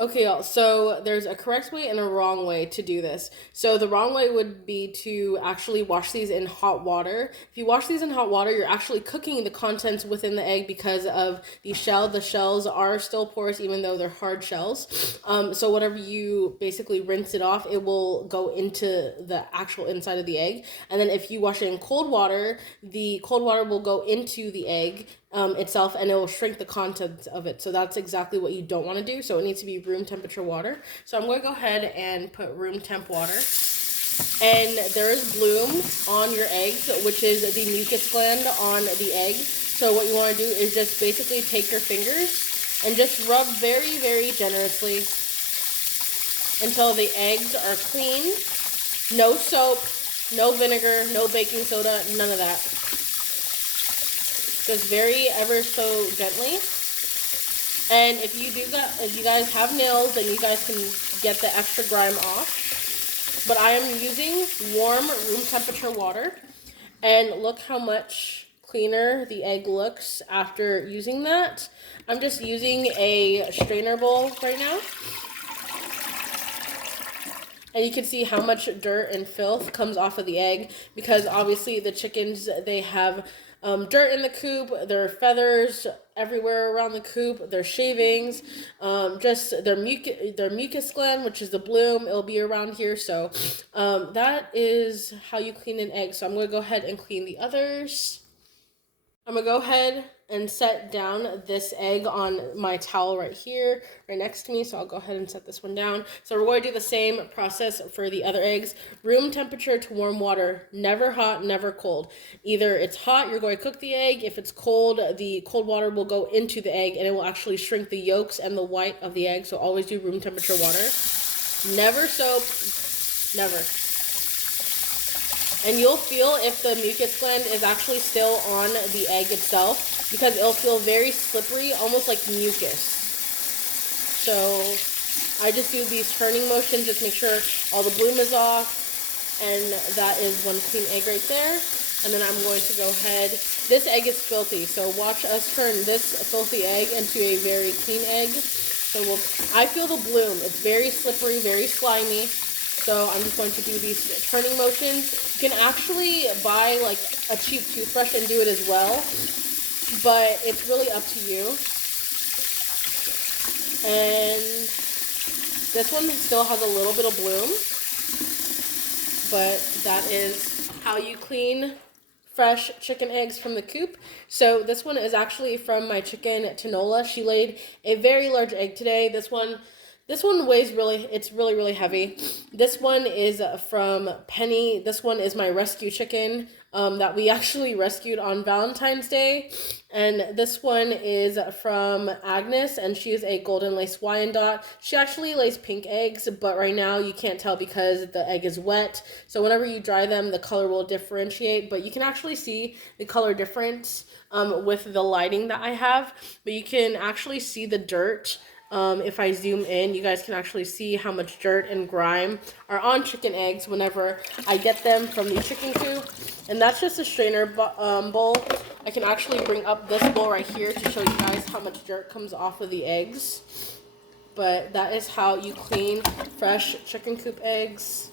Okay, y'all, so there's a correct way and a wrong way to do this. So the wrong way would be to actually wash these in hot water. If you wash these in hot water, you're actually cooking the contents within the egg because of the shell. The shells are still porous even though they're hard shells. So whatever you basically rinse it off, it will go into the actual inside of the egg. And then if you wash it in cold water, the cold water will go into the egg itself, and it will shrink the contents of it. So that's exactly what you don't want to do. So it needs to be room temperature water. So I'm going to go ahead and put room temp water. And there is bloom on your eggs, which is the mucus gland on the egg. So what you want to do is just basically take your fingers and just rub very, very generously until the eggs are clean. No soap, no vinegar, no baking soda, none of that. Just very ever so gently. And if you guys have nails, then you guys can get the extra grime off. But I am using warm room temperature water. And look how much cleaner the egg looks after using that. I'm just using a strainer bowl right now. And you can see how much dirt and filth comes off of the egg, because obviously the chickens, they have dirt in the coop, their feathers everywhere around the coop, their shavings, just their mucus gland, which is the bloom, it'll be around here. So that is how you clean an egg. So I'm going to go ahead and clean the others. I'm going to go ahead and set down this egg on my towel right here, right next to me. So I'll go ahead and set this one down. So we're going to do the same process for the other eggs. Room temperature to warm water, never hot, never cold. Either it's hot, you're going to cook the egg. If it's cold, the cold water will go into the egg and it will actually shrink the yolks and the white of the egg. So always do room temperature water. Never soap, never. And you'll feel if the mucus gland is actually still on the egg itself, because it'll feel very slippery, almost like mucus. So I just do these turning motions, just make sure all the bloom is off, and that is one clean egg right there. And then I'm going to go ahead, this egg is filthy, so watch us turn this filthy egg into a very clean egg. So I feel the bloom, it's very slippery, very slimy. So I'm just going to do these turning motions. You can actually buy like a cheap toothbrush and do it as well, but it's really up to you. And this one still has a little bit of bloom, but that is how you clean fresh chicken eggs from the coop. So this one is actually from my chicken Tinola. She laid a very large egg today. This one weighs it's really heavy. This one is from Penny. This one is my rescue chicken that we actually rescued on Valentine's Day. And this one is from Agnes, and she is a golden lace Wyandotte. She actually lays pink eggs, but right now you can't tell because the egg is wet. So whenever you dry them, the color will differentiate, but you can actually see the color difference with the lighting that I have. But you can actually see the dirt. If I zoom in, you guys can actually see how much dirt and grime are on chicken eggs whenever I get them from the chicken coop. And that's just a strainer bowl. I can actually bring up this bowl right here to show you guys how much dirt comes off of the eggs. But that is how you clean fresh chicken coop eggs.